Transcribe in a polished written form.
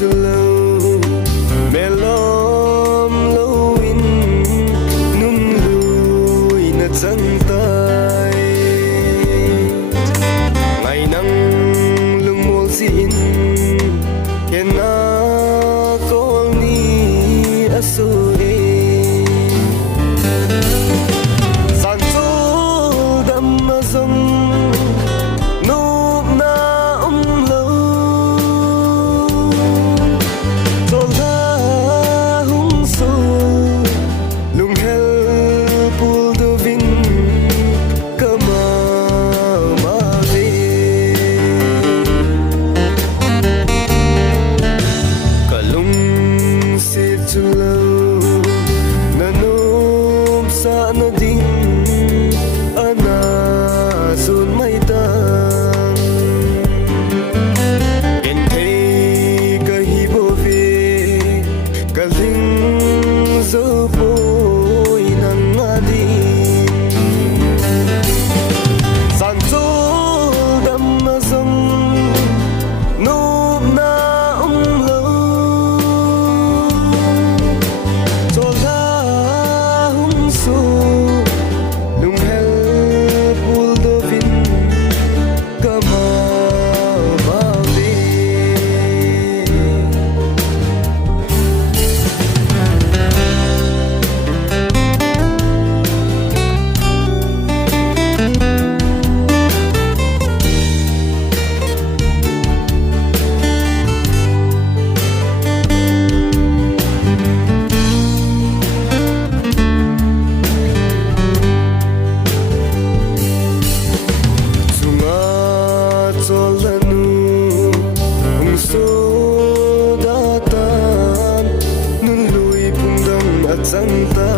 chu lâu mẹ lom lâu in nung lùi na chân tay ngày nắng lưng muôn xin khen na con ni asu san chu đâm mà dòng núp na lâu tol ha hung su lung hel pul do vin kama ma ve kalung se chu lâu na núp sa na ding ana sun mai tan en thei ka hi bo ve ka ling zo poi nang adi san zo dam na zong núp na lo tol ha hung su lung hel pul do vin kama ma ve sunga tolanu hung so datan nun lui pung dang at sang ta